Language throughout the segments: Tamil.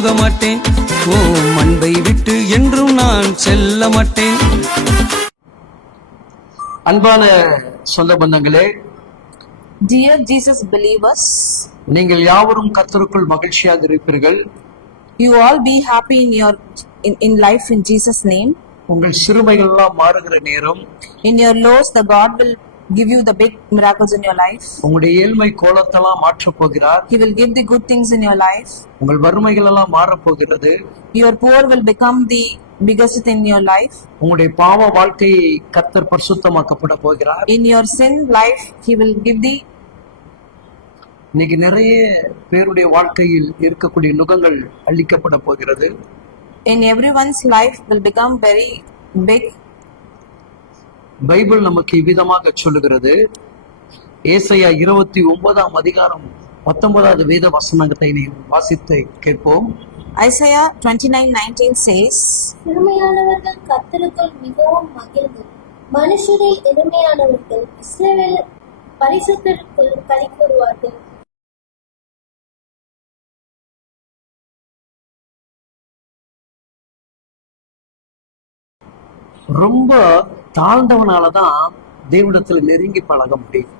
போக மாட்டேன். ஓ அன்பை விட்டு என்றும் நான் செல்ல மாட்டேன். அன்பான சொந்த பந்தங்களே, Dear Jesus believers, நீங்கள் யாவரும் கர்த்தருக்குள் மகிழ்ச்சியாக இருப்பீர்கள். you all be happy in life in Jesus' name. உங்கள் சிறுமைகள் எல்லாம் மாறுகிற நேரம், In your lows, the God will give you the big miracles in your life. உங்களுடைய ஏழ்மை கோலத்தெல்லாம் மாற்றப் போகிறார். He will give the good things in your life. உங்கள் வறுமைகள் எல்லாம் மாறப் போகிறது. Your poor will become the biggest thing in your life. உங்களுடைய பாவ வாழ்க்கையை கர்த்தர் பரிசுத்தமாக்கப்பட போகிறார். In your sin life, He will give the. இன்னைக்கு நிறைய பேருடைய வாழ்க்கையில் இருக்கக்கூடிய நுகங்கள் அழிக்கப்பட போகிறது. In everyone's life will become very big. Bible நமக்கு இவ்விதமாக சொல்லுகிறது. ஏசாயா 29 அதிகாரம் 19வது வேத வசனத்தை வாசித்து கேட்போம். Isaiah 29:19 says, சிறுமையானவர்கள் கர்த்தருக்குள் மிகவும் மகிழ்ந்து, மனுஷரில் எளிமையானவர்கள் இஸ்ரவேல் பரிசுத்தருக்குள் களிகூறுவார்கள். ரொம்ப தாழ்ந்தவனாலதான் தேவனிடத்துல நெருங்கி பழக முடியும்.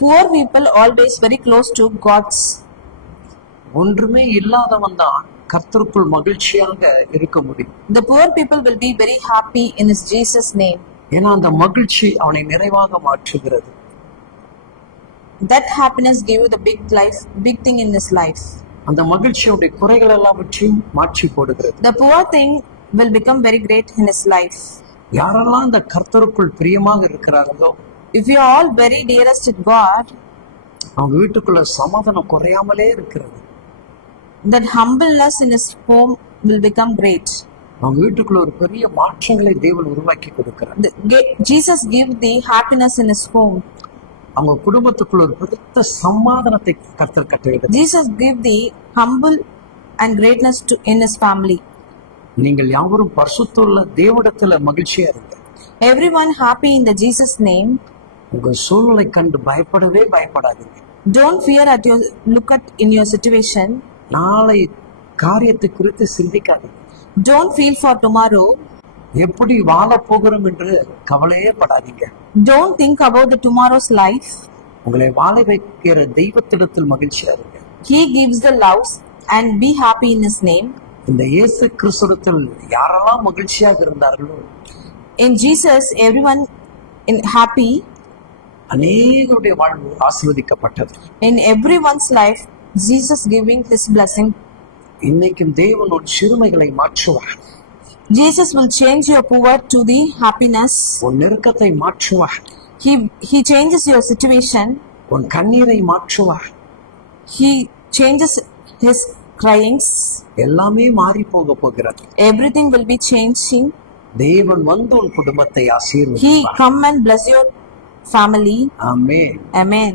poor people always very close to God's. ஒன்றுமே இல்லாதவன் தான் கர்த்தருக்குள் மகிழ்ச்சியாக இருக்க முடியும். The poor people will be very happy in His Jesus' name. ஏன்னா அந்த மகிழ்ச்சி அவனை நிறைவாக மாற்றுகிறது. That happiness gave you the big thing in this life. அந்த மகிழ்ச்சியுடைய குறைகள் எல்லாவற்றையும் மாற்றி போடுகிறது. The poor thing will become very great in his life. யாரெல்லாம் இந்த கர்த்தருக்குள் பிரியமாக இருக்கிறார்களோ, If you are all very dearest to God, அவங்க வீட்டுக்குள்ள சமாதானம் குறையாமலே இருக்கிறது. that humbleness in his home will become great. அவங்க வீட்டுக்குள்ள ஒரு பெரிய மாற்றங்களை தேவன் உருவாக்கி கொடுக்கிறார். Jesus give the happiness in his home. அவங்க குடும்பத்துக்குள்ள ஒரு பெரிய சமாதானத்தை கர்த்தர் கட்டளையிடுகிறார். Jesus give the humble and greatness in his family. நீங்கள் யாவரும் பரிசுத்தமுள்ள தேவனிடத்துல மகிழ்ச்சியா இருங்க. Everyone happy in the Jesus name. உங்க சூழ்நிலை கண்டு பயப்படவே பயப்படாதீங்க. Don't fear in your situation. நாளை காரியத்தை குறித்து சிந்திக்காதீங்க. Don't feel for tomorrow. எப்படி வாழ போகிறோம் என்று கவலையே படாதீங்க. Don't think about the tomorrow's life. உங்களை வாழ வைக்கிற தெய்வத்திடத்தில் மகிழ்ச்சியா இருங்க. He gives the loves and be happy in His name. இந்த இயேசு கிறிஸ்துவில் யாரெல்லாம் மகிழ்ச்சியாக இருந்தார்களோ, In Jesus, everyone in happy. அநேகருடைய வாழ்வு ஆசீர்வதிக்கப்பட்டது. In everyone's life, Jesus giving His blessing. இன்னைக்கும் தேவன் உன் சிறுமைகளை மாற்றுவார். Jesus will change your poor to the happiness. உன் நெருக்கத்தை மாற்றுவார். He changes your situation. உன் கண்ணீரை மாற்றுவார். He changes His cryings. எல்லாமே மாறி போக போகிறது. Everything will be changing. தேவன் வந்து உன் குடும்பத்தை He ஆசீர்வதிப்பார். come and bless your family. Amen. Amen.